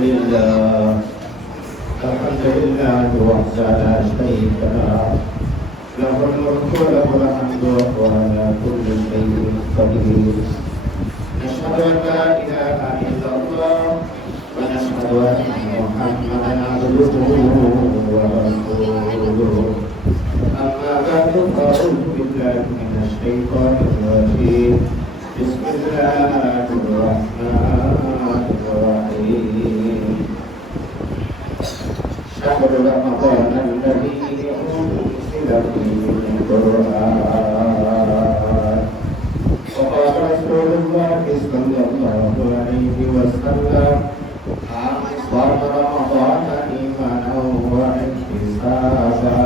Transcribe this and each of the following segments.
لله وحده لا شريك له له الملك وله الحمد وهو على كل شيء قدير نشهد أن لا إله إلا الله ونشهد أن محمدا عبده ورسوله أما بعد فأعوذ بالله من الشيطان الرجيم بسم الله الرحمن الرحيم شهر رمضان الذي أنزل فيه القرآن وقال رسول الله صلى الله عليه وسلم من صام رمضان إيمانا واحتسابا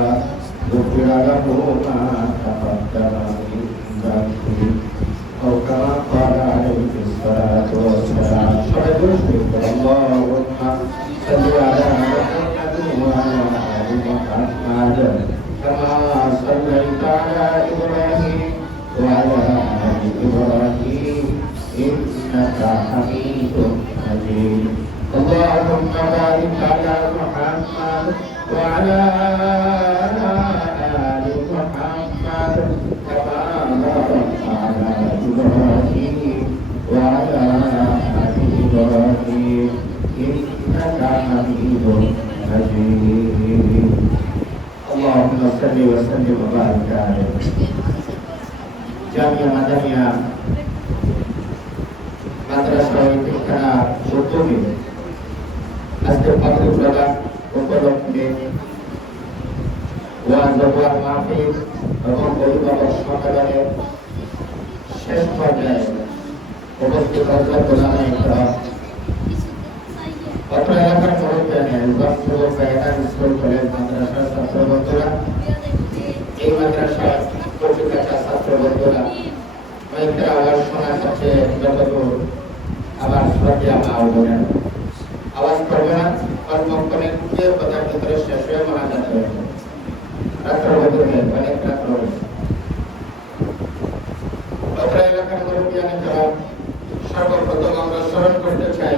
غفر له ما تقدم من ذنبه أو كما قال عليه الصلاة والسلام اللهم صل على محمد وعلى آل محمد كما صليت على إبراهيم وعلى آل إبراهيم إنك حميد مجيد اللهم بارك على محمد وعلى آل محمد كما باركت على إبراهيم وعلى آل إبراهيم إنك حميد مجيد اللهم صل وسلم وبارك عليه জামিয়া মাদানিয়া মাদ্রাসা ঠিকানা উদ্যোগে আজকে পাবলিক প্রোগ্রাম উপলক্ষে ওয়াজ মাহফিল এবং অভিভাবক সম্মেলনের শেষ পর্যায়ে উপস্থিত হজরত ওলামায়ে ইকরাম অত্র এলাকার মুরব্বিয়ান স্কুল কলেজ মাদ্রাসার ছাত্র বন্ধুরা এই মাদ্রাসার কর্তৃপক্ষের ছাত্র বন্ধুরা অনেকটা আওয়াজ শোনা যাচ্ছে যতদূর আবার শ্রদ্ধা মা ও বোনেরা আওয়াজ করবে না কর্মক্ষণের যে কথার ভিতরে শেষ হয়ে মানা যাচ্ছে রাত্র বন্ধুকে অনেক রাত্র অত্র এলাকার মুরব্বিয়ানে যারা সর্বপ্রথম আমরা স্মরণ করতে চাই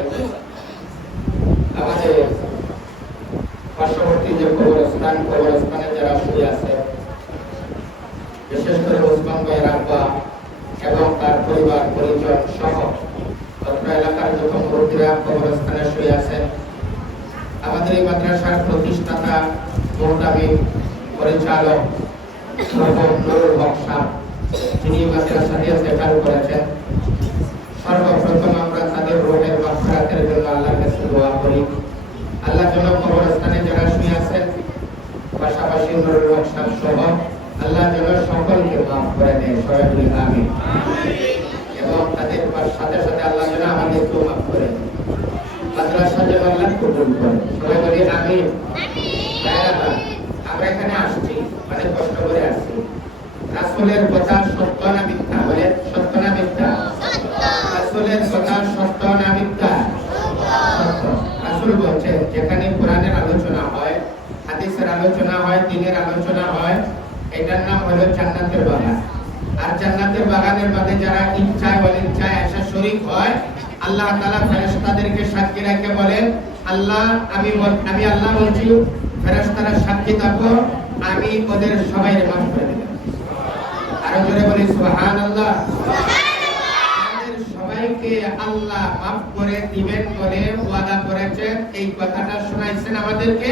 আমাদের পার্শ্ববর্তী যে কবরস্থানে যারা শুয়ে আছে বিশেষ করে ওসমান ভাইয়ের আব্বা এবং তার পরিবার পরিজন সহ অত্র এলাকার যত মুরব্বীরা কবরস্থানে শুয়ে আছেন আমাদের এই মাদ্রাসার প্রতিষ্ঠাতা মুহতামিম পরিচালক নুরুল হক সাহেব যিনি মাদ্রাসাটি চালু করেছেন সর্বপ্রথম আমরা তাদের রোহের মাগফিরাতের জন্য আল্লাহর কাছে দোয়া করি আল্লাহ যেন কবরস্থানে যারা শুয়ে আছেন পাশাপাশি নুরুল হক সাহেব সহ আল্লাহ যেন সকলকে মাফ করে দেয় সবাই বলি আমিন এবং তাদের সাথে সাথে আল্লাহ যেন আমাদেরকেও মাফ করে দেয় মাদ্রাসা যেন আল্লাহ কবুল করে সবাই বলি আমিন আমরা এখানে আসছি অনেক কষ্ট করে আসছি রাসূলের কথা সত্য না মিথ্যা বলে সত্য না মিথ্যা রাসূলের কথা সত্য না মিথ্যা সত্য রাসূল বলেন যেখানে কোরআনের আলোচনা হয় হাদিসের আলোচনা হয় দ্বীনের আলোচনা হয় এটার নাম হলো জান্নাতের বাগান আর জান্নাতের বাগানের মধ্যে যারা ইচ্ছায় অনিচ্ছায় আসা শরীক হয় আল্লাহ তাআলা ফেরেশতাদেরকে সাক্ষী রেখে বলেন আল্লাহ আমি আল্লাহ বলছি ফেরেশতারা সাক্ষী থাকো আমি ওদের সবাইকে মাফ করে দেব আর জোরে বলি সুবহানাল্লাহ আমাদের সবাইকে আল্লাহ মাফ করে দিবেন বলে ওয়াদা করেছেন এই কথাটা শোনাইছেন আমাদেরকে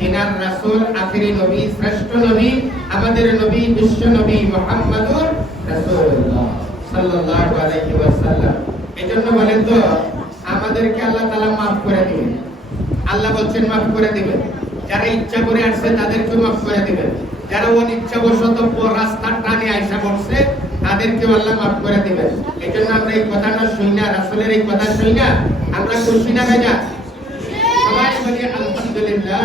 জিনার রাসূল আখিরি নবী শ্রেষ্ঠ নবী আমাদের নবী বিশ্ব নবী মুহাম্মদুর রাসূলুল্লাহ সাল্লাল্লাহু আলাইহি ওয়াসাল্লাম এজন্য বলেন তো আমাদেরকে আল্লাহ তাআলা maaf করে দিবেন আল্লাহ বলেন maaf করে দিবেন যারা ইচ্ছা করে আসছে তাদেরকে maaf করে দিবেন যারা অনিচ্ছাবশত রাস্তা টানে আইসা বসে তাদেরকে আল্লাহ maaf করে দিবেন এজন্য আমরা এই কথাটা শুনিনা রাসূলের এই কথা শুনিনা আমরা খুশি না ভাইয়া সবাই বলি আলহামদুলিল্লাহ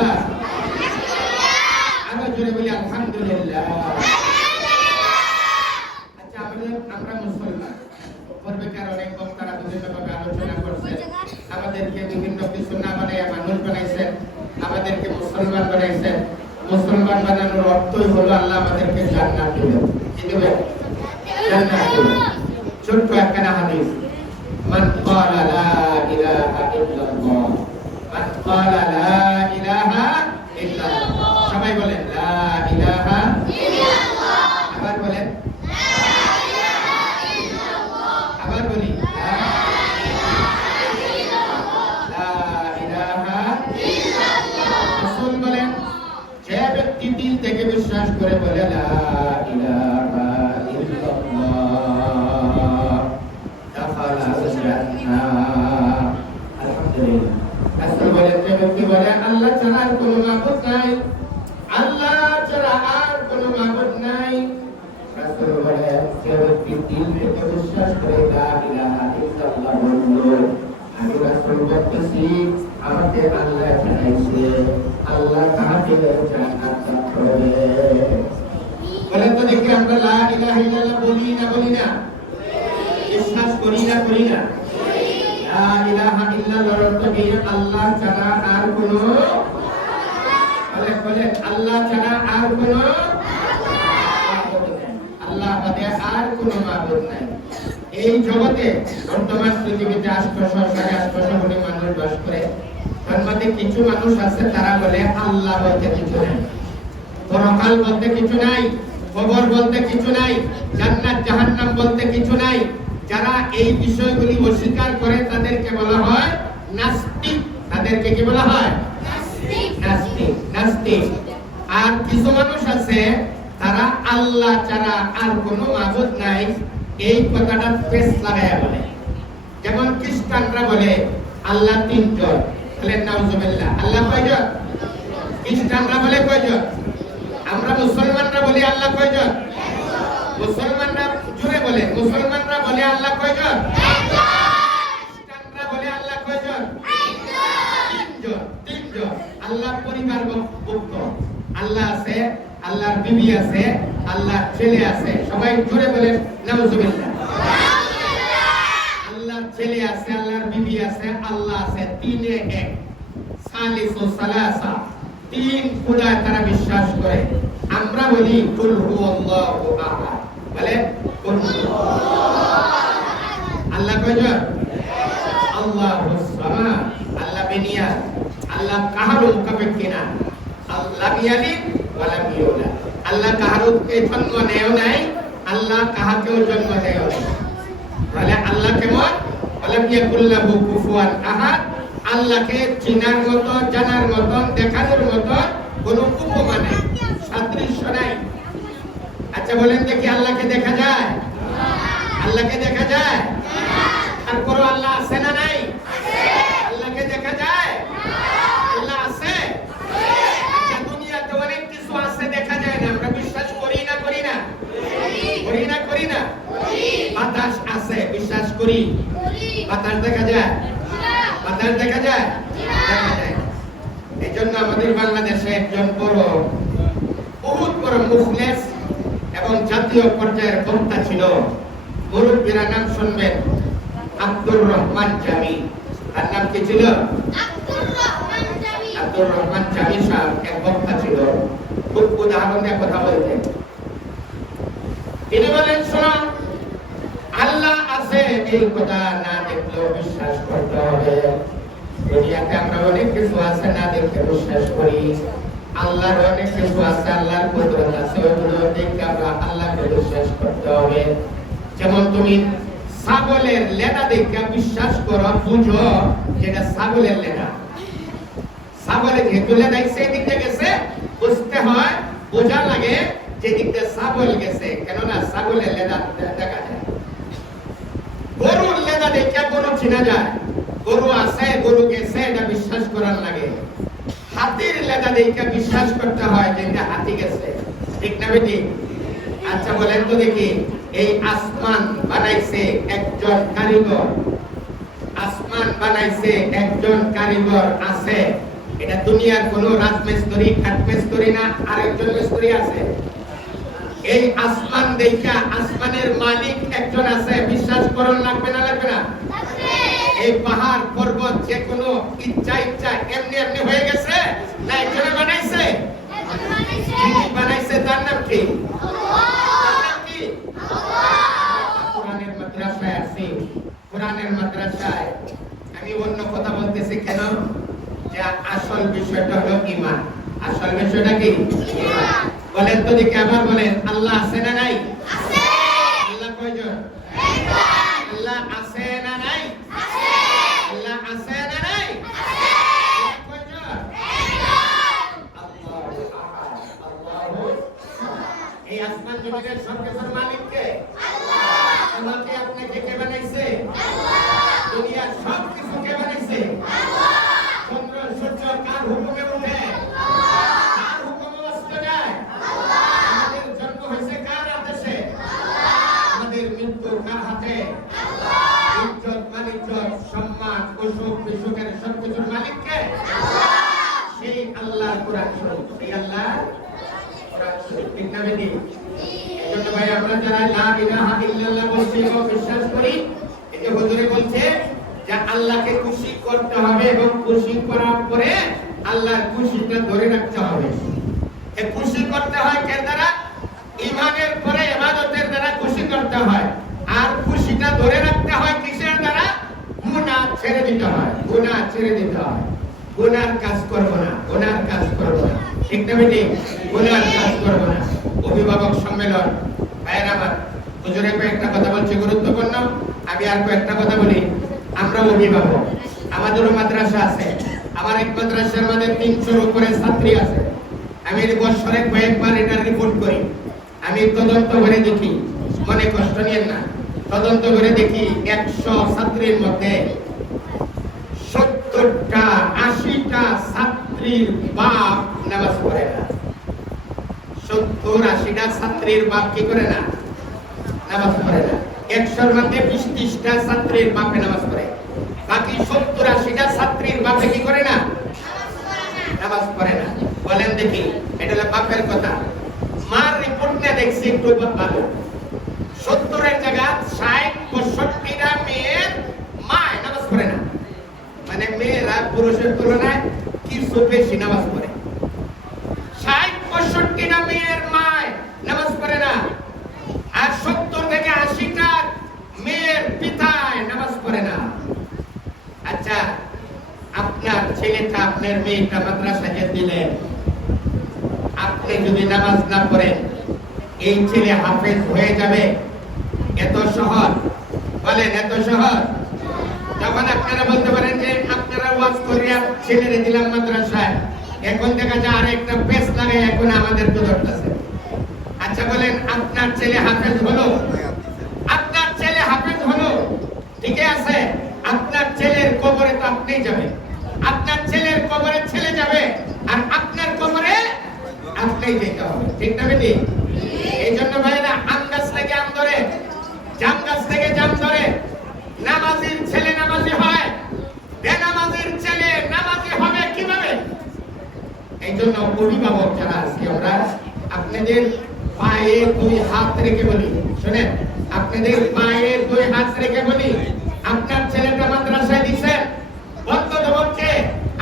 আমরা জোরে বলি আলহামদুলিল্লাহ আচ্ছা আমরা মুসলমান পূর্বেকার অনেক বক্তারা বিভিন্নভাবে আলোচনা করছে আমাদেরকে বিভিন্ন কিছু না বানায় মানুষ বানাইছেন আমাদেরকে মুসলমান বানাইছেন মুসলমান বানানোর অর্থই হলো আল্লাহ আমাদেরকে জান্নাত দিবেন কি দিবেন জান্নাত দিবেন ছোট্ট একটা হাদিস মান ক্বালা লা ইলাহা ইল্লাল্লাহ ক্বালা লা ইলাহা ইল্লাল্লাহ। সবাই বলেন লা ইলাহা ইল্লাল্লাহ। আবার বলেন লা ইলাহা ইল্লাল্লাহ। আবার বলি লা ইলাহা ইল্লাল্লাহ। রাসূল বলেন যে ব্যক্তি দিল থেকে বিশ্বাস করে বলে লা ইলাহা ইল্লাল্লাহ দাখালাল জান্নাহ। আলহামদুলিল্লাহ। রাসূল বলেন যে ব্যক্তি বলে আল্লাহ ছাড়া আর কোনো মাবুদ নাই, আল্লাহ ছাড়া আর কোনো মাবুদ নাই, রাসূল বলেন যে ব্যক্তি দিল থেকে বিশ্বাস করে লা ইলাহা ইল্লাল্লাহ বলল, আমি রাসূল বলতেছি আমাদের আল্লাহ জানাইছে আল্লাহ তাকে জান্নাত দান করবে। বলেন তো দেখি আমরা লা ইলাহা ইল্লাল্লাহ বলি না বলি না? বিশ্বাস করি না করি না? লা ইলাহা ইল্লাল্লাহর অর্থ কি? আল্লাহ ছাড়া আর কোনো বলেন আল্লাহ ছাড়া আর কোনো মাবুদ নাই, আল্লাহ বাদে আর কোনো মাবুদ নাই। এই জগতে বর্তমান পৃথিবীতে 800 কোটি মানুষ বাস করে। তার মধ্যে কিছু মানুষ আছে তারা বলে আল্লাহ বলতে কিছু নাই, পরকাল বলতে কিছু নাই, কবর বলতে কিছু নাই, জান্নাত জাহান্নাম বলতে কিছু নাই। যারা এই বিষয়গুলি অস্বীকার করে তাদেরকে বলা হয় নাস্তিক। তাদেরকে কি বলা হয়? নাস্তিক। আর কিছু মানুষ আছে তারা আল্লাহ ছাড়া আর কোনো মাবুদ নাই এই কথাটা পেশ লাগায়া বলে। যেমন খ্রিস্টানরা বলে আল্লাহ তিনজন, বলেন নাউজুবিল্লাহ। আল্লাহ কয়জন? খ্রিস্টানরা বলে কয়জন? আমরা মুসলমানরা বলি আল্লাহ কয়জন? মুসলমানরা জুড়ে বলে, মুসলমানরা বলে আল্লাহ কয়জন? খ্রিস্টানরা বলে আল্লাহ কয়জন? তিনজন। আল্লাহ পরিবারভুক্ত, আল্লাহ আছে, আল্লাহর বিবি আছে, আল্লাহর ছেলে আছে। সবাই জুড়ে বলেন নাউজুবিল্লাহ। আল্লাহর ছেলে আছে, আল্লাহর বিবি আছে, আল্লাহ আছে, তিনে এক, সালিসু সালাসা, তিন খোদায় তারা বিশ্বাস করে। আমরা বলি কুল হুয়াল্লাহু আহাদ। বলেন কুল আল্লাহ কয়জন? আল্লাহুস সামাদ। আল্লাহ বেনিয়াদ, আল্লাহ কাহারও মুখাপেক্ষী না। আল্লাহ ইয়ালিদ ওয়া লাম ইউলাদ। আল্লাহ কাহারকে জন্ম দেয় নাই, আল্লাহ কাহাকেও জন্ম দেয় নাই। তাহলে আল্লাহ কেমন? ওয়ালাম ইয়াকুল্লাহু কুফুয়ান আহাদ। আল্লাহকে চিনার মতো, জানার মতো, দেখানোর মতো কোনো উপমা নেই, সাদৃশ্য নাই। আচ্ছা বলেন দেখি আল্লাহকে দেখা যায়? আল্লাহকে দেখা যায়? তারপর আল্লাহ আছে না নাই? আল্লাহকে দেখা যায়? আল্লাহ আছে? আচ্ছা দুনিয়াতে অনেক কিছু আছে দেখা যায় না, আমরা বিশ্বাস করি না করি না? করি না করি না? বাতাস আছে, বিশ্বাস করি। বাতাস দেখা যায়? বাতাস দেখা যায়? দেখা যায়। এই জন্য আমাদের বাংলাদেশে একজন বহুত বড় মুখলেস এবং জাতীয় পর্যায়ের বক্তা ছিল। মুরব্বীরা নাম শুনবেন, আব্দুর রহমান জামি। তার নাম কি ছিল? আব্দুর রহমান জামি সাহেব এক বক্তা ছিল। খুব উদাহরণ দিয়ে কথা বলতেন। তিনি বলেন শোনো, আল্লাহ আছে এই কথা না দেখলেও বিশ্বাস করতে হবে। দুনিয়াতে আমরা অনেক কিছু আছে না দেখে বিশ্বাস করি। আল্লাহর অনেক কিছু আছে, আল্লাহর কুদরত আছে, ওগুলো দেখে আমরা আল্লাহকে বিশ্বাস করতে হবে। যেমন তুমি ছাগলের লেদা দেখে বিশ্বাস করো, বুঝো যেটা ছাগলের লেদা। ছাগলের যেহেতু লেদাই সেদিক দিয়ে গেছে, বুঝতে হয়, বোঝা লাগে যেদিক দিয়ে ছাগল গেছে, কেননা ছাগলের লেদা দেখা যায়। গরুর লেদা দেখে গরু চিনা যায়, গরু আছে, গরু গেছে, এটা বিশ্বাস করার লাগে। হাতির লেদা দেখে বিশ্বাস করতে হয় যে এটা হাতি গেছে, ঠিক না বেটি? আচ্ছা বলেন তো দেখি, এই আসমান বানাইছে একজন কারিগর, আসমান বানাইছে একজন কারিগর আছে। এটা দুনিয়ার কোন রাজমিস্ত্রি, কাঠমিস্ত্রি না, আরেকজন মিস্ত্রি আছে। এই আসমান দেখা আসমানের মালিক একজন আছে, বিশ্বাস করুন, লাগবে না লাগবে না? এই পাহাড় পর্বত যে কোনো ইচ্ছা এমনি এমনি হয়ে গেছে না, একজনে বানাইছে? বানাইছে, তার নাম কি? কোরআনের মাদ্রাসায় আছি, কোরআনের মাদ্রাসায় আমি অন্য কথা বলতেছি কেন? যে আসল বিষয়টা হলো ঈমান। আসল বিষয়টা কি? ঈমান। বলেন তো দেখি, আবার বলেন, আল্লাহ আছে না নাই? আছে। আল্লাহ কয়জন? একজন। আল্লাহ আছে না নাই? আছে। আল্লাহ আছে না নাই? আছে। কয়জন? একজন। আল্লাহু আহাদ, আল্লাহু সামাদ। এই আসমান জমিনের সব কিছুর মালিক কে? আল্লাহ। আমাকে আপনাকে কে বানাইছে? আল্লাহ। দুনিয়ার সব কিছু কে বানাইছে? আল্লাহ। চন্দ্র সূর্য কার হুকুমে ওঠে? আল্লাহ। কার হুকুমে অস্ত যায়? আল্লাহ। আমাদের জন্ম হয়েছে কার আদেশে? আল্লাহ। আমাদের মৃত্যু কার হাতে? আল্লাহ। ইজ্জত মালিজ্জত সম্মান অসুখ বিসুখের সব কিছুর মালিক কে? আল্লাহ। সেই আল্লাহর কোরআন শরীফ, সেই আল্লাহর কোরআন শরীফ। ঠিক না বেটি? এজন্য ভাই আমরা যারা লা ইলাহা ইল্লাল্লাহ বলছি এবং বিশ্বাস করি, এই যে হুজুরে বলছে যে আল্লাহকে খুশি করতে হবে এবং খুশি করার পরে আল্লাহর খুশিটা ধরে রাখতে হবে। এই খুশি করতে হয় কে দ্বারা? ঈমানের পরে ইবাদতের দ্বারা খুশি করতে হয়। আর খুশিটা ধরে রাখতে হয় কিসের দ্বারা? গুনাহ ছেড়ে দিতে হয়। গুনাহ ছেড়ে দিতে হয়। গুনার কাজ করব না, গুনার কাজ করব না। ঠিক না বেটি? গুনার কাজ করব না। অভিভাবক সম্মেলন, ভাইয়ের আমার, হুজুরে কয়েকটা কথা বলছে গুরুত্বপূর্ণ। আমি আর কয়েকটা কথা বলি। আমরা অভিভাবক, আমাদেরও মাদ্রাসা আছে। আমার এক মাদ্রাসার মধ্যে 300-র উপরে ছাত্রী আছে। আমি বছরে কয়েকবার এটা রিপোর্ট করি। আমি তদন্ত করে দেখি, মনে কষ্ট নিয়েন না, তদন্ত করে দেখি 100 ছাত্রীর মধ্যে 70টা 80টা ছাত্রীর বাপ নামাজ পড়ে না। 70-80টা ছাত্রীর বাপ কি করে না? নামাজ পড়ে না। 100-র মধ্যে 20-30টা ছাত্রীর বাপে নামাজ পড়ে। বাকি 70-80টা ছাত্রীর বাপে কি করে না? নামাজ পড়ে না। বলেন দেখি, এটা হলো বাপের কথা। মার রিপোর্ট নিয়ে দেখছি একটু ভালো। 70-এর জায়গা 60-65টা মেয়ের মা নামাজ পড়ে না। মানে মেয়েরা পুরুষের তুলনায় কিছু বেশি নামাজ পড়ে। 60-65টা মেয়ের মা নামাজ পড়ে না। আর 70-80টা মেয়ের পিতায় নামাজ পড়ে না। আচ্ছা, আপনার ছেলেটা আপনার মেয়েটা মাদ্রাসায় দিলেন, আপনি যদি নামাজ না পড়েন এই ছেলে হাফেজ হয়ে যাবে? এত সহজ? বলেন এত সহজ? তখন আপনারা বলতে পারেন যে আপনারা ওয়াজ করিয়া ছেলেরে দিলাম মাদ্রাসায়, এখন দেখা যায় আর একটা পেস লাগাই এখন আমাদের তো ধরতেছে। আচ্ছা বলেন, আপনার ছেলে হাফেজ হলো? আপনার ছেলে হাফেজ হলো, ঠিক আছে, আপনার ছেলের কবরে তো আপনিই যাবেন। আপনার ছেলের কবরে ছেলে যাবে, আর আপনার কবরে আপনিই যেতে হবে। ঠিক না বেটি? এই জন্য ভাইরা, আম গাছ থেকে আম ধরে, জাম গাছ থেকে জাম ধরে। নামাজির ছেলে নামাজি হয়, বেনামাজির ছেলে নামাজি হবে কিভাবে? এই জন্য অভিভাবক যারা আছি আমরা, আপনাদের পায়ে 2 হাত রেখে বলি, শুনেন, আপনাদের পায়ে 2 হাত রেখে বলি, আপনার ছেলেটা মাদ্রাসায় দিচ্ছেন, অন্ততপক্ষে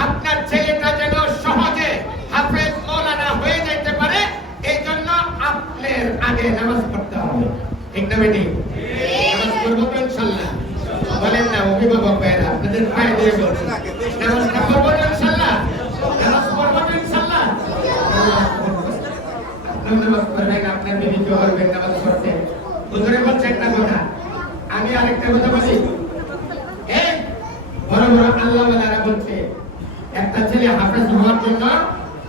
আপনার ছেলেটা যেন সহজে হাফেজ মৌলানা হয়ে যেতে পারে, এই জন্য আপনার আগে নামাজ পড়তে হবে। ঠিক না বেটি? নামাজ পড়বো তো ইনশাল্লাহ? বলেন না অভিভাবক ভাইরা, আপনাদের পায়ে দিয়ে বলুন, নামাজটা পড়বো তো ইনশাল্লাহ? নামাজ পড়বো তো ইনশাল্লাহ? আপনার নামাজ পড়বেন, আপনার বিবি করবেন নামাজ পড়তে। হুজুরে বলছে একটা কথা, আমি আরেকটা কথা বলি। এই বড় বড় আল্লাহওয়ালারা বলছে একটা ছেলে হাফেজ হওয়ার জন্য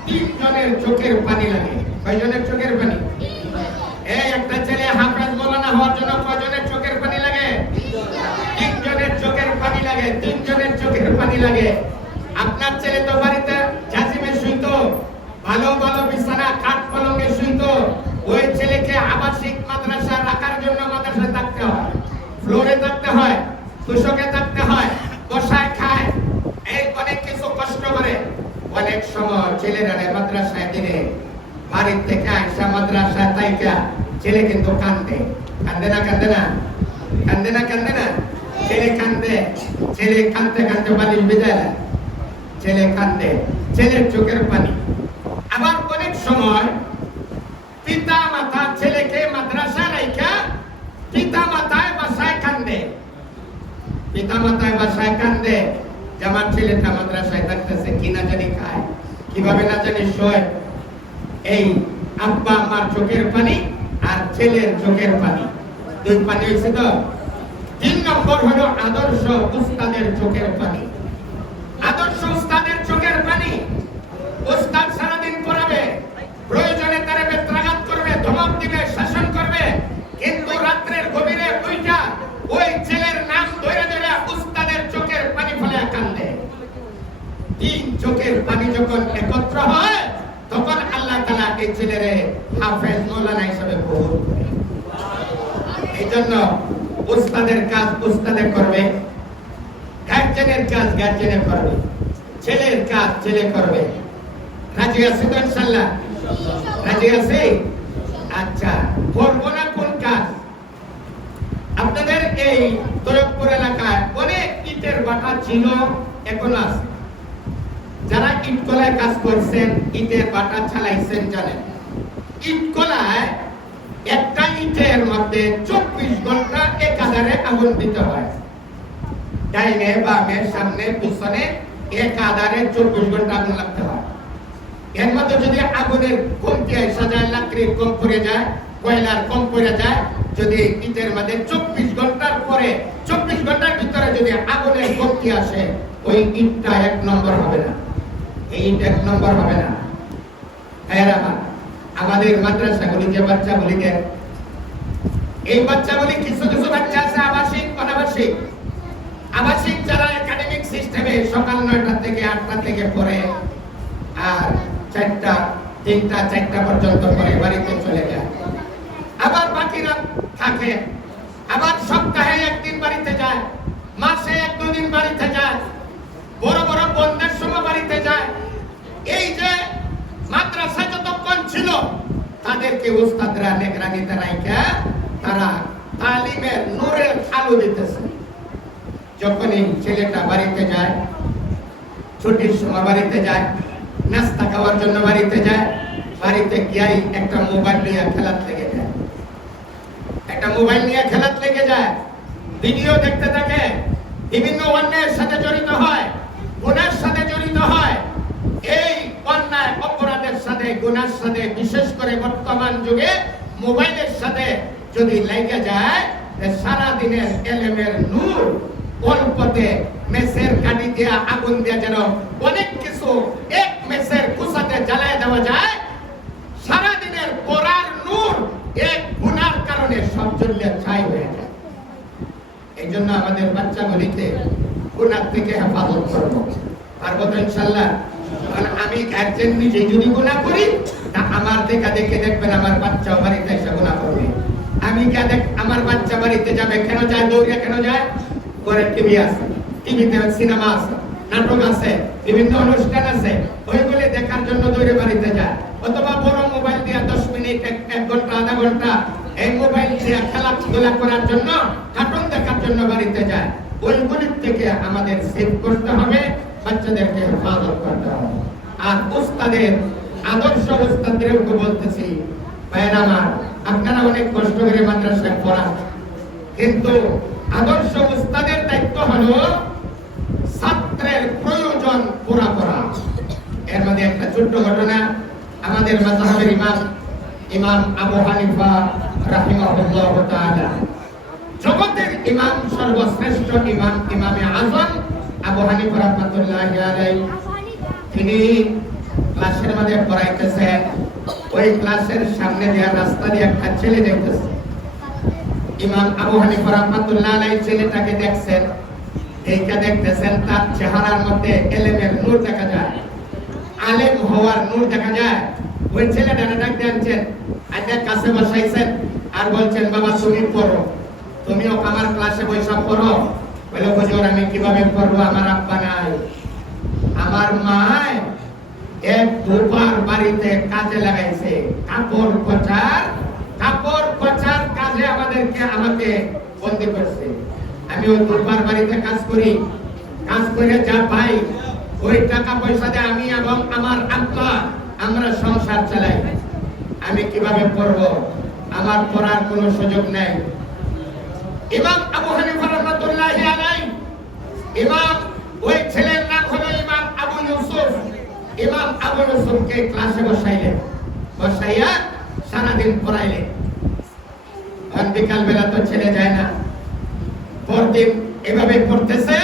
3 জনের চোখের পানি লাগে। কয়জনের চোখের পানি? এই একটা ছেলে হাফেজ মৌলানা হওয়ার জন্য কয়জনের চোখের পানি লাগে? 3 জনের চোখের পানি লাগে। 3 জনের চোখের পানি লাগে। আপনার ছেলে তো বাড়িতে জাজিমে শুইতো, ভালো ভালো বিছানা কাঠ পলঙ্গে শুইতো। ওই ছেলেকে আবাসিক মাদ্রাসা রাখার জন্য মাদ্রাসায় থাকতে হয়, ফ্লোরে থাকতে হয়, তুষকে থাকতে হয়, বসায় খায়, এই অনেক কিছু কষ্ট করে। অনেক সময় ছেলেরা মাদ্রাসায় দিলে বাড়ির থেকে আসা মাদ্রাসায় তাইকা ছেলে কিন্তু কান্দে। কান্দে না? কান্দে না? কান্দে না? কান্দে না? ছেলে কান্দে। ছেলে কান্দতে কান্দতে বালিশ ভিজায় না, ছেলে কান্দে, ছেলের চোখের পানি। আবার অনেক সময় পিতা মাতা ছেলেকে মাদ্রাসা রাইখা পিতা মাতায় বাসায় কান্দে, পিতা মাতায় বাসায় কান্দে। যে আমার ছেলেটা মাদ্রাসায় থাকতেছে কি না জানি খায়, কিভাবে না জানি শোয়। এই আব্বা আমার চোখের পানি আর ছেলের চোখের পানি, দুই পানি হয়েছে তো। 3 নম্বর হলো আদর্শ উস্তাদের চোখের পানি। আদর্শ উস্তাদের চোখের পানি। উস্তাদ সারাদিন পড়াবে, প্রয়োজনে তারে বেত্রাঘাত করবে, ধমক দিবে, শাসন করবে, কিন্তু রাত্রের গভীরে ওইটা ওই ছেলের নাম ধরে ধরে উস্তাদের চোখের পানি ফেলে কান্দে। 3 চোখের পানি যখন একত্র হয় তখন আল্লাহ তাআলা এই ছেলেরে হাফেজ মাওলানা হিসেবে কবুল করে। এই জন্য উস্তাদের কাজ উস্তাদে করবে, গার্জেনের কাজ গার্জেনে করবে, ছেলের কাজ ছেলে করবে। রাজি আছি তো ইনশাআল্লাহ? রাজি আছি? আচ্ছা, করবো না কোন কাজ? আপনাদের এই তরফপুর এলাকায় অনেক ইটের ভাটা ছিল, এখনো আছে। যারা ইটকলায় কাজ করছেন, ইটের ভাটা চালাইছেন, জানেন ইটকলায় একটা ইটের মধ্যে 24 ঘন্টা একাধারে আগুন দিতে হয়। ডাইনে বামে সামনে পিছনে একাধারে 24 ঘন্টা আগুন লাগতে হয়। এর মধ্যে যদি আগুনের কমতি আসা যায়, লাকড়ির কম পড়ে যায়, কয়লার কম পড়ে যায়, যদি ইটের মধ্যে 24 ঘন্টার পরে 24 ঘন্টার ভিতরে যদি আগুনের কমতি আসে, ওই ইটটা 1 নম্বর হবে না, এই ইট 1 নম্বর হবে না। আমাদের মাদ্রাসাগুলি যে বাচ্চাগুলি দেন, এই বাচ্চাগুলি কিছু কিছু বাচ্চা আছে আবাসিক অনাবাসিক। আবাসিক যারা একাডেমিক সিস্টেমে সকাল 9টা থেকে 8টা থেকে পড়ে আর 4টা 3টা 4টা পর্যন্ত পরে বাড়িতে চলে যায়। আবার বাকিরা থাকে, আবার সপ্তাহে 1 দিন বাড়িতে যায়, মাসে 1-2 দিন বাড়িতে যায়, বড় বড় বন্ধের সময় বাড়িতে যায়। এই যে মাদ্রাসা যতক্ষণ ছিল তাদেরকে উস্তাদরা নেগরানিতে রাখা তারা তালিমের নূরের আলো দিতেছে। যখন এই ছেলেটা বাড়িতে যায়, ছুটির সময় বাড়িতে যায়, নাস্তা খাওয়ার জন্য বাড়িতে যায়, বাড়িতে গিয়েই একটা মোবাইল নিয়ে খেলাত লেগে যায়, একটা মোবাইল নিয়ে খেলাত লেগে যায়, ভিডিও দেখতে থাকে, বিভিন্ন অন্যায়ের সাথে জড়িত হয়, গুনার সাথে জড়িত হয়। এই অন্যায় অপরাধের সাথে গুনার সাথে বিশেষ করে বর্তমান যুগে মোবাইলের সাথে যদি লেগে যায়, সারা দিনের এলেমের নূর অল্পতে মেসের কাঠি দিয়া আগুন দিয়া যেন অনেক কিছু এক মেসের কুসাতে জ্বালায় দেওয়া যায়, সারা দিনের পড়ার নূর এক গুনার কারণে সব জ্বলে ছাই হয়ে যায়। এই জন্য আমাদের বাচ্চাগুলিকে গুনার থেকে হেফাজত করবো, পারবো তো ইনশাআল্লাহ? কারণ আমি গার্জেন নিজে যদি গুনাহ করি, তা আমার দেখা দেখে দেখবেন আমার বাচ্চাও বাড়িতে এসে গুনাহ করবে। আমি আমার বাচ্চা বাড়িতে যাবে, কেন যায়? দৌড়ে কেন যায়? ঘরে টিভি আছে, টিভিতে সিনেমা আছে, নাটক আছে, বিভিন্ন অনুষ্ঠান আছে, ওইগুলি দেখার জন্য দৌড়ে বাড়িতে যায়। অথবা বড় মোবাইল দিয়ে 10 মিনিট 1 ঘন্টা আধা ঘন্টা এই মোবাইল দিয়ে খেলাধুলা করার জন্য, কার্টুন দেখার জন্য বাড়িতে যায়। ওইগুলির থেকে আমাদের সেভ করতে হবে, বাচ্চাদেরকে হেফাজত করতে হবে। আর উস্তাদের আদর্শ উস্তাদদেরকে বলতেছি, ভাইয়েরা আমার, আপনারা অনেক কষ্ট করে মাদ্রাসায় পড়ান, কিন্তু আদর্শ উস্তাদের দায়িত্ব হলো ছাত্রের প্রয়োজন পুরা করা। এর মধ্যে একটা ছোট্ট ঘটনা, আমাদের মাযহাবের ইমাম আবু হানিফা রাহিমাহুল্লাহ তাআলা, জগতের ইমাম, সর্বশ্রেষ্ঠ ইমাম, ইমামে আযম আবু হানিফা রাহমাতুল্লাহি আলাইহি, তিনি ক্লাসের মধ্যে পড়াইতেছেন। ওই ক্লাসের সামনে দিয়ে রাস্তা দিয়ে একটা ছেলে দেখতেছে। ইমাম আবু হানিফা রাহমাতুল্লাহি আলাইহি ছেলেটাকে দেখছেন, এইটা দেখতেছেন, তার চেহারার মধ্যে এলেমের নূর দেখা যায়, আলেম হওয়ার নূর দেখা যায়। ওই ছেলেটা ডাক দিয়েছেন, আজকে কাছে বসাইছেন আর বলছেন, বাবা তুমি পড়ো, তুমিও আমার ক্লাসে বসে পড়ো। বলে, হুজুর আমি কিভাবে পড়বো? আমার আব্বা নাই, আমার মা এক দুবার বাড়িতে কাজে লাগাইছে, কাপড় কচার কাজে আমাকে বন্দি করছে। আমি ওই দুবার বাড়িতে কাজ করি, কাজ করে যা পাই ওই টাকা পয়সা দিয়ে আমি এবং আমার আব্বা আমরা সংসার চালাই। আমি কিভাবে পড়বো? আমার পড়ার কোনো সুযোগ নেই। ইমাম আবু হানিফা রাহমাতুল্লাহি আলাইহি, ইমাম ওই ছেলে ইমাম আবু ইউসুফকে ক্লাসে বসাইলেন, বসাইয়া সারাদিন পড়াইলেন। আর বিকাল বেলা তো ছেলে যায় না, পরদিন এভাবে পড়তেছে,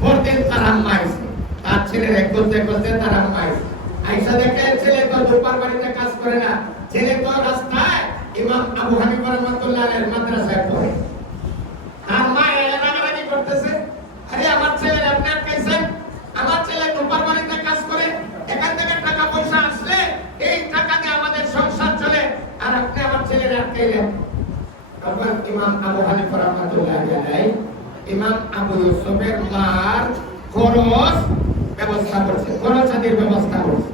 পরদিন তার আম্মা আইছে, তার ছেলের করতে করতে তার আম্মা আইছে, আইসা দেখে ছেলে তো দুপার বাড়িতে কাজ করে না, ছেলে তো রাস্তায় ইমাম আবু হানিফা রাহমাতুল্লাহ আলাইহির মাদ্রাসায় পড়ে। আর মা রাগারাগি করতেছে, আরে আমার ছেলে আপনি আটকাইছেন, আমার ছেলে দুপার বাড়িতে কাজ করে, এখান থেকে টাকা পয়সা আসলে এই টাকা দিয়ে আমাদের সংসার চলে, আর আপনি আমার ছেলের আটকাইলেন। তখন ইমাম আবু হানিফা রাহমাতুল্লাহ আলাইহি ইমাম আবু ইউসুফের মার খরচ ব্যবস্থা করছে, খরচাদির ব্যবস্থা করছে।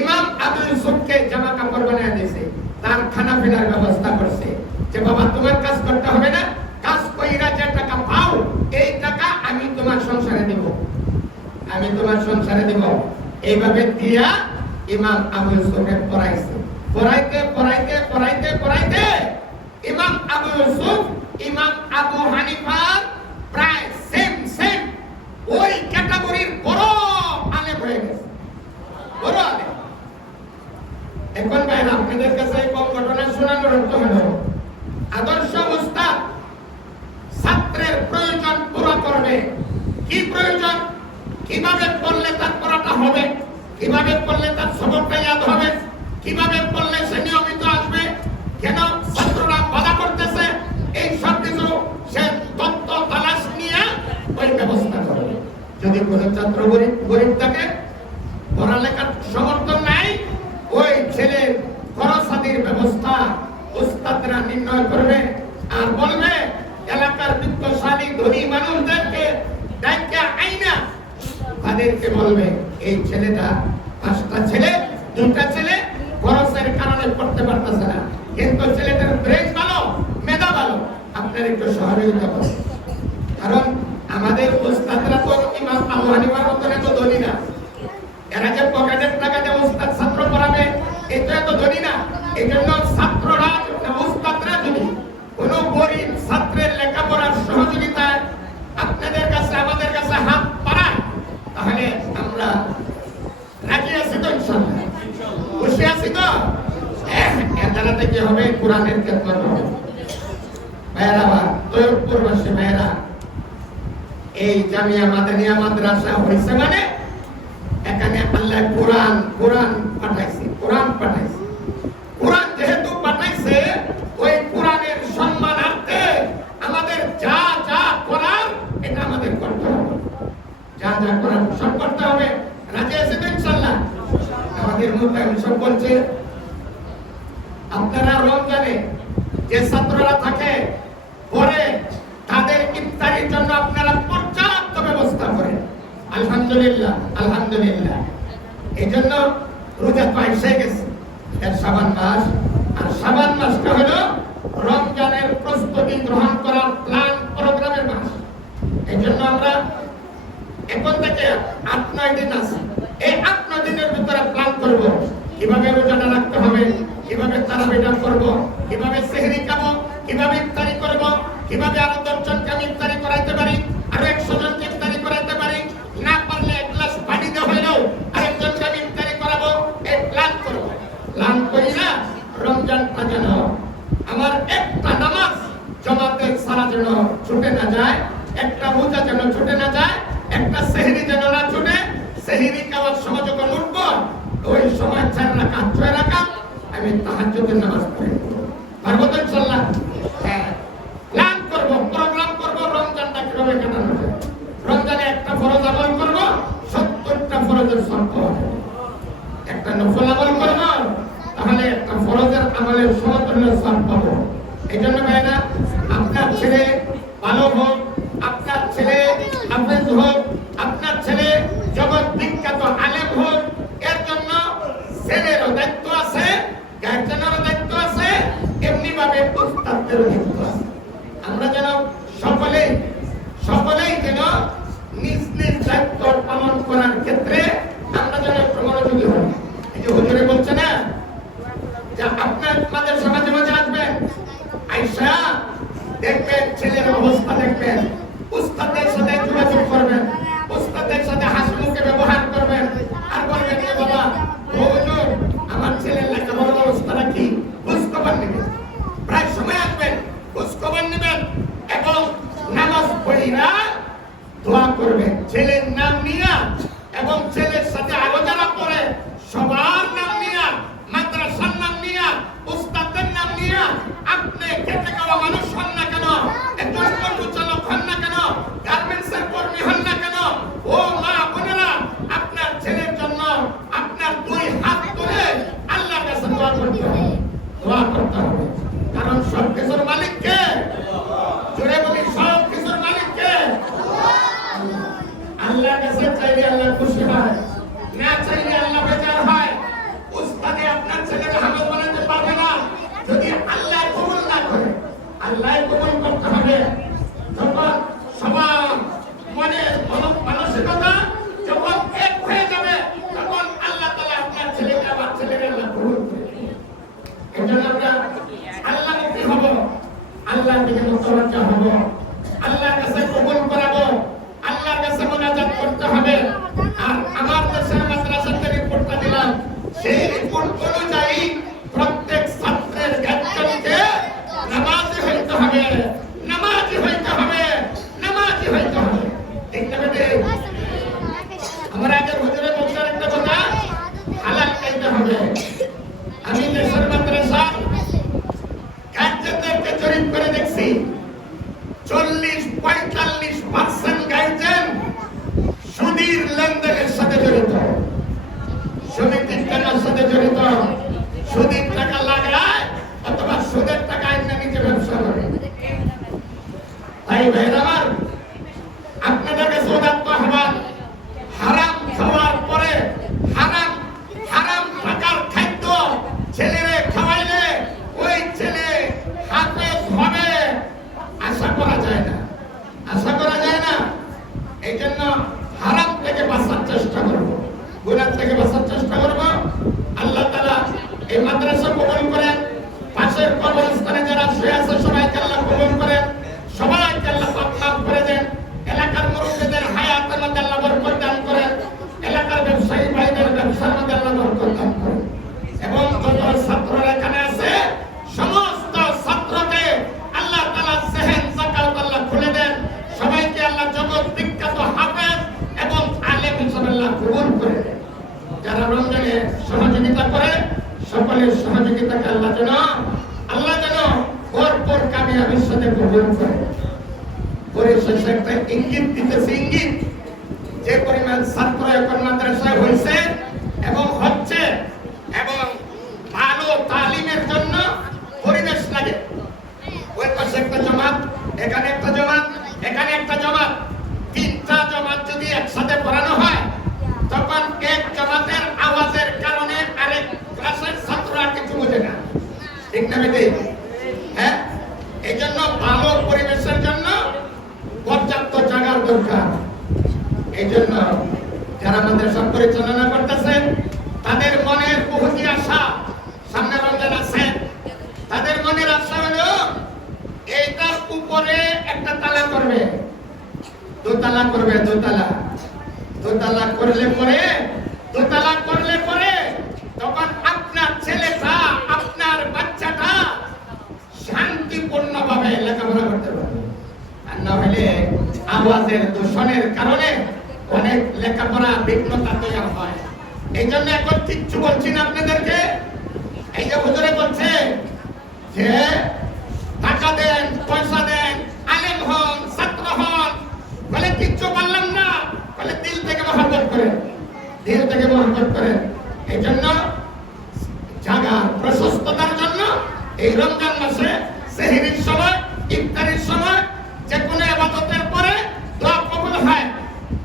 ইমাম আবু ইউসুফকে জামা কাপড় বানিয়ে দিয়েছে, তার খানা পিনার ব্যবস্থা করছে, যে বাবা তোমার কাজ করতে হবে না, কাজ কইরা যে টাকা পাও এই টাকা আমি তোমার সংসারে দেব, আমি তোমার সংসারে দেব। এইভাবে দিয়া ইমাম আবু ইউসুফকে পড়াইছে, পড়াইতে পড়াইতে পড়াইতে পড়াইতে ইমাম আবু ইউসুফ ইমাম আবু হানিফার প্রায় সেম ওই ক্যাটাগরির বড় আলেম হয়ে গেছে, বড় আলেম। এখন ভাই আপনাদের কাছে কম ঘটনা শোনানোর অর্থ হলো আদর্শ উস্তাদ ছাত্রের প্রয়োজন পুরো করবে। কি প্রয়োজন? কিভাবে পড়লে তার পড়াটা হবে, কিভাবে পড়লে তার সবকটা ইয়াদ হবে, কিভাবে পড়লে সে নিয়মিত আসবে, কেন ছাত্ররা বাধা করতেছে, এই সব কিছু সে তত্ত্ব তালাশ নিয়ে ওই ব্যবস্থা করবে। যদি কোনো ছাত্র গরিব থাকে, পড়ালেখার সমর্থন নাই, ওই ছেলের খরচাদির ব্যবস্থা উস্তাদরা নির্ণয় করবে আর বলবে এলাকার বিত্তশালী ধনী মানুষদেরকে ডাইকা আইনা তাদেরকে বলবে এই ছেলেটা, পাঁচটা ছেলে, দুটা ছেলে খরচের কারণে পড়তে পারতেছে না, কিন্তু ছেলেটার ব্রেন ভালো, মেধা ভালো, আপনার একটু সহযোগিতা করুন। কারণ আমাদের উস্তাদরা তো ইমাম আবু হানিফার মতন এত ধনী না, এরা যে পকেটের টাকাতে উস্তাদ ছাত্র পড়াবে এটা এত ধনী না। এই জন্য ছাত্ররা উস্তাদরা যদি কোনো গরিব ছাত্রের লেখাপড়ার সহযোগিতায় আপনাদের কাছে আমাদের কাছে হাত বাড়ায়, তাহলে আমরা রাজি আছি তো, ইনশাআল্লাহ খুশি আছি তো। এর দ্বারা কি হবে? কোরআনের খেদমত হবে। ভাইরা, তৈয়বপুরবাসী ভাইরা, এই জামিয়া মাদানিয়া মাদ্রাসা হয়েছে মানে এখানে আল্লাহ কোরআন পাঠাইছে, কোরআন পাঠাইছে। কোরআন যেহেতু পাঠাইছে, ওই কোরআনের সম্মানার্থে আমাদের যা যা করার এটা আমাদের করতে হবে, যা যা করার সব করতে হবে। রাজি আছে তো ইনশাআল্লাহ? আমাদের মুফতি সব বলছে আপনারা রমজানে যে ছাত্ররা থাকে পরে তাদের ইফতারির জন্য আপনারা পর্যাপ্ত ব্যবস্থা করেন। আলহামদুলিল্লাহ, আলহামদুলিল্লাহ। এই জন্য রোজা তো এসে গেছে, এর শাবান মাস, আর শাবান মাসটা হলো রমজানের প্রস্তুতি গ্রহণ করার প্ল্যান প্রোগ্রামের মাস। এই জন্য আমরা এখন থেকে 8-9 দিন আছে, এই 8-9 দিনের ভিতরে প্ল্যান করব কিভাবে রোজাটা রাখতে হবে, কিভাবে তারাবিটা করব, কিভাবে সেহরি খাবো, কিভাবে ইফতারি করব, কিভাবে আরো 10 জনকে আমি ইফতারি করাইতে পারি, আরো 100 জনকে ইফতারি করাইতে পারি, না পারলে এক গ্লাস পানি দিয়ে হইলেও আরেকজনকে আমি ইফতারি করাবো। এই প্ল্যান করব, প্ল্যান করি না রমজানটা যেন আমার একটা নামাজ জমাতে সারা যেন ছুটে না যায়, একটা রোজা যেন ছুটে না যায়, একটা সেহরি যেন না ছুটে। সেহরি খাওয়ার সময় যখন উঠব ওই সময় 4 রাকাত 6 রাকাত আমি তাহাজ্জুদের নামাজ পড়ি, পারবো তো ইনশাআল্লাহ? হ্যাঁ, প্ল্যান করব, প্রোগ্রাম করব রমজানটা কিভাবে কাটানো যায়। রমজানে একটা ফরজ আমল করব, 70টা ফরজের সওয়াব পাবো। একটা নফল আমল করব, তাহলে একটা ফরজের আমলের সমতুল্য সওয়াব পাবো। এইজন্য ভাইরা, আপনার ছেলে ভালো হোক, আপনার ছেলে হাফেজ হোক, আপনার ছেলে জগৎ বিখ্যাত আলেম হোক, এর জন্য ছেলেরও দায়িত্ব আছে, গার্জেনেরও দায়িত্ব আছে, এমনি ভাবে উস্তাদেরও দায়িত্ব আছে। আমরা যেন সকলেই যেন নিজ নিজ দায়িত্ব পালন করার ক্ষেত্রে আমরা যেন একটু মনোযোগী হই। এই যে হুজুরে বলছে না যে আপনার আমাদের সমাজে মাঝে আসবেন, আইসা দেখবেন ছেলের অবস্থা, দেখবেন উস্তাদের সাথে যোগাযোগ করবেন, দোয়া করবেন ছেলের নাম নিয়ে এবং ছেলের সাথে আরো যারা পড়ে সবার নাম নিয়ে, মাদ্রাসার নাম নিয়ে, উস্তাদের নাম নিয়ে। আপনি খেটে খাওয়া মানুষ হন না কেন, একজন অটো চালক হন না কেন, গার্মেন্টসের কর্মী হন না কেন, ও মা বোনেরা, আপনার ছেলের জন্য আপনার দুই হাত তুলে আল্লাহর কাছে দোয়া করতে হবে, দোয়া করতে হবে। কারণ সব কিছুর মালিক কে? জোরে বলি, সব কিছুর মালিক কে? আল্লাহর কাছে চাইলে আল্লাহ খুশি হয়, না চাইলে আল্লাহ বেজার হয়। উস্তাদে আপনার ছেলেকে হাফেজ বানাতে পারবে না যদি আল্লাহ কবুল না করে। আল্লাহ কবুল করতে হবে। যখন সবার মনে মানসিকতা যখন এক হয়ে যাবে, তখন আল্লাহ তাআলা আপনার ছেলেকে আমার ছেলেকে আল্লাহ কবুল করে। এজন্য আমরা আল্লাহমুখী হব, আল্লাহর দিকে মুতাওয়াজ্জিহ হব, আল্লাহর কাছে কবুল করাবো, আল্লাহর কাছে মুনাজাত করতে হবে। আর আমার দেশের মাদ্রাসাতে রিপোর্টটা দিলাম, সেই রিপোর্ট অনুযায়ী প্রত্যেক ছাত্রের একজনকে নামাজি হইতে হবে, নামাজি হইতে হবে, নামাজি হইতে হবে। ঠিক না বেটে? আমার আগের হুজুরে বলছেন একটা কথা, হালাল খাইতে হবে। আমি দেশের মাদ্রাসা গার্জেনদেরকে জরিপ করে দেখছি, 40-45% গার্জেন সুদীর লেনদেনের সাথে জড়িত, সমিতির টাকার সাথে জড়িত, সুদীর টাকা লাগায় অথবা সুদের টাকা এনে নিজে ব্যবসা করে। তাই ভাইরা আমার, আপনাদের কাছে উদাত্ত আহ্বান, হারাম খাওয়ার পরে হারাম হারাম টাকার খাদ্য ছেলেরে খাওয়াইলে ওই ছেলে হাফেজ হবে আশা করা যায় না, আশা করা যায় না। এই জন্য হারাম থেকে বাঁচার চেষ্টা করবো, গুনাহ থেকে বাঁচার চেষ্টা করবো। আল্লাহ তাআলা এই মাদ্রাসা কবুল করেন, পাশের কবরস্থানে যারা শুয়ে আছে সবাইকে আল্লাহ কবুল করেন, সবাইকে আল্লাহ পাক মাফ করে দেন। এলাকার মুরব্বিদের হায়াতের মধ্যে আল্লাহ বরকত দান করেন, এলাকার ব্যবসায়ী ভাইদের ব্যবসার মধ্যে আল্লাহ বরকত দান করেন। এবং যত ছাত্ররা এখানে আছে সমস্ত ছাত্রকে আল্লাহ তাআলা সেহেন যাকাত আল্লাহ খুলে দেন, সবাইকে আল্লাহ জগৎ বিখ্যাত হাফেজ এবং আলেম হিসেবে আল্লাহ কবুল করে দেন। যারা রমজানে সহযোগিতা করে সকলের সহযোগিতাকে আল্লাহ যেন ভরপুর কামিয়াবির সাথে কবুল করে। পরিশেষে একটা ইঙ্গিত দিতেছে, ইঙ্গিত যে পরিমাণ ছাত্র এখন মাদ্রাসায় হয়েছে এবং হচ্ছে, এবং ভালো তালিমের জন্য পরিবেশ লাগে। ওই পাশে একটা জমাত, এখানে একটা জমাত, এখানে একটা জমাত, তিনটা জমাত যদি একসাথে পড়ানো হয়, তখন এক জমাতের আওয়াজের কারণে আরেক ক্লাসের ছাত্ররা কিছু বোঝে না। ঠিক না বেটি? হ্যাঁ, এই জন্য ভালো পরিবেশের জন্য পর্যাপ্ত জায়গার দরকার। এই জন্য যারা মাদ্রাসা পরিচালনা করতেছে তাদের মনের বহুতি আশা, সামনে রমজান আছে, তাদের মনের আশা হলো এইটার উপরে একটা তালা করবে, দোতলা করবে, দোতলা দোতলা করলে পরে, দোতলা করলে পরে তখন আপনার ছেলেটা, আপনার বাচ্চাটা শান্তিপূর্ণ ভাবে লেখাপড়া করতে পারবে। আর না হলে আওয়াজের দূষণের কারণে অনেক লেখাপড়া বিঘ্নতা তৈরি হয়। এই জন্য এখন কিচ্ছু বলছি না আপনাদেরকে। এই যে হুজুরে বলছে যে টাকা দেন, পয়সা দেন, আলেম হন, ছাত্র হন, বলে কিচ্ছু বললাম না, বলে দিল থেকে মহব্বত করেন, দিল থেকে মহব্বত করেন। এই জন্য জায়গা প্রশস্ততার জন্য এই রমজান মাসে সেহরির সময়, ইফতারির সময়, যে কোনো ইবাদতের পরে দোয়া কবুল হয়,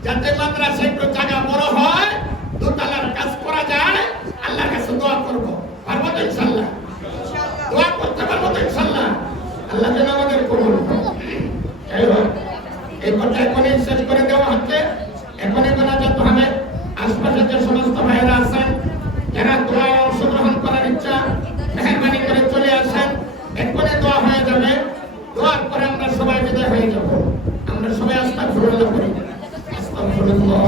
যাতে মাদ্রাসা একটু জায়গা বড় হয়, দোতলার কাজ করা যায়। আল্লাহর কাছে দোয়া করবো, পারবো তো ইনশাআল্লাহ? দোয়া করতে পারবো তো ইনশাআল্লাহ? আল্লাহ যেন আমাদের কবুল করে। এই কথা এখনই শেষ করে দেওয়া হচ্ছে, এখনই মোনাজাত হবে। আশপাশে যে সমস্ত ভাইয়েরা আছেন যারা দোয়ায় অংশগ্রহণ করার ইচ্ছা, মেহরবানি করে চলে আসেন, এখনই দোয়া হয়ে যাবে। দোয়ার পরে আমরা সবাই বিদায় হয়ে যাব। আমরা সবাই আস্তাগফিরুল্লাহ করি, আস্তাগফিরুল্লাহ।